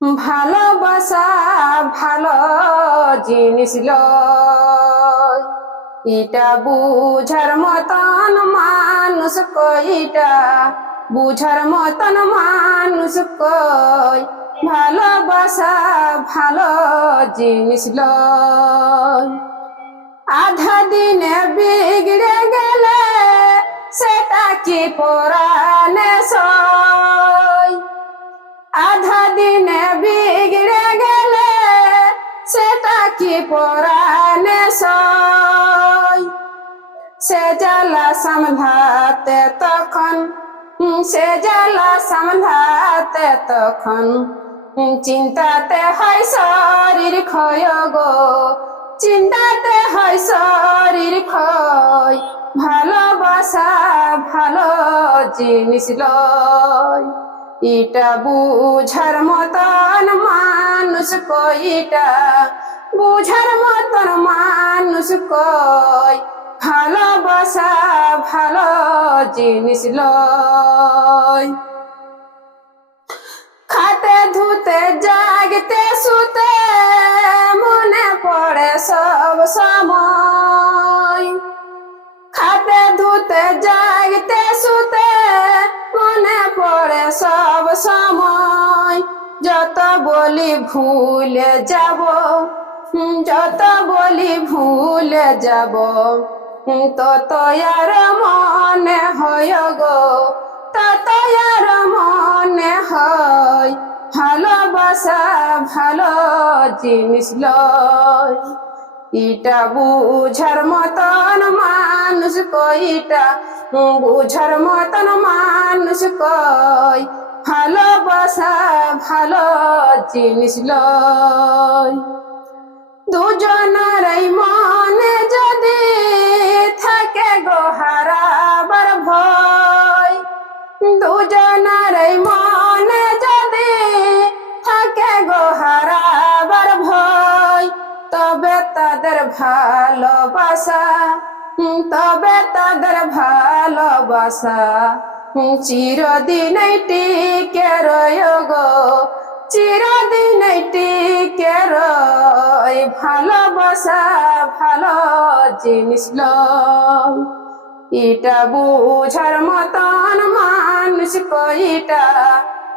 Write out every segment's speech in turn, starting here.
ভালোবাসা ভালো জিনিস লয়। এটা বুঝার মতন মানুষ কইটা বুঝার মতন মানুষ কই? ভালোবাসা ভালো জিনিস লয়। আধা দিনে বিগড়ে গেলে সেটা কি পরানে কি পরানে সয় সে জ্বালা সামধাতে তখন, সে জ্বালা সামধাতে তখন চিন্তাতে হয় শরীর ক্ষয় গো। চিন্তাতে হয় শরীর ক্ষয়, ভালোবাসা ভালো জিনিস লয়। এটা বুঝার মতন মানুষ কইটা বুঝার মতন মানুষ কয় ভালোবাসা ভালো জিনিস লয় খাতে ধুতে, জাগতে, শুতে মনে পড়ে সব সময়। খাতে ধুতে, জাগতে, শুতে মনে পড়ে সব সময়। যত বলি ভুলে যাব যত বলি ভুলে যাব, তত আর মনে হয় গো, তত আর মনে হয় ভালোবাসা ভালো জিনিস লয়। ইটা বুঝার মতন মানুষ কইটা বুঝার মতন মানুষ কই, ভালোবাসা ভালো জিনিস লয়। দুজনের মনে যদি থাকে গো হারাবার ভয়। দুজনের মনে যদি থাকে গো হারাবার ভয় তবে তাদের ভালোবাসা তবে তাদের ভালোবাসা হুম, চিরদিন টিকে রয় গো চিরদিন টিকে ভালোবাসা, ভালো জিনিস এটা বুঝার মতন মানুষ কইটা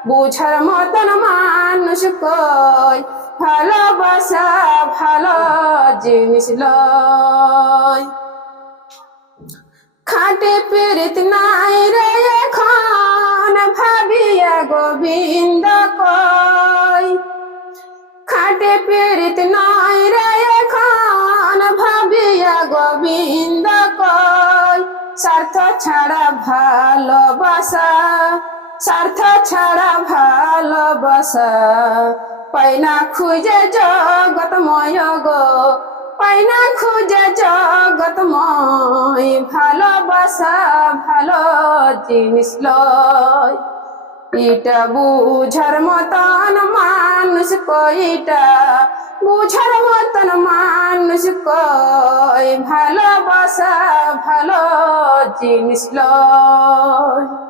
বুঝার মতন মানুষ কই? ভালোবাসা, ভালো জিনিস লয় খাটে পেরিত নাই রে এখন, ভাবিয়া গোবিন্দ কই? খাটে পেরিত নাই স্বার্থ ছাড়া ভালোবাসা, স্বার্থ ছাড়া ভালোবাসা। পাইনা খুঁজে জগৎময় গো পাইনা খুঁজে জগৎময় ভালোবাসা, ভালো জিনিস লয়। বুঝার মতন মানুষ কইটা বুঝার মতন মানুষ কই ভালোবাসা ভালো জিনিস লয়।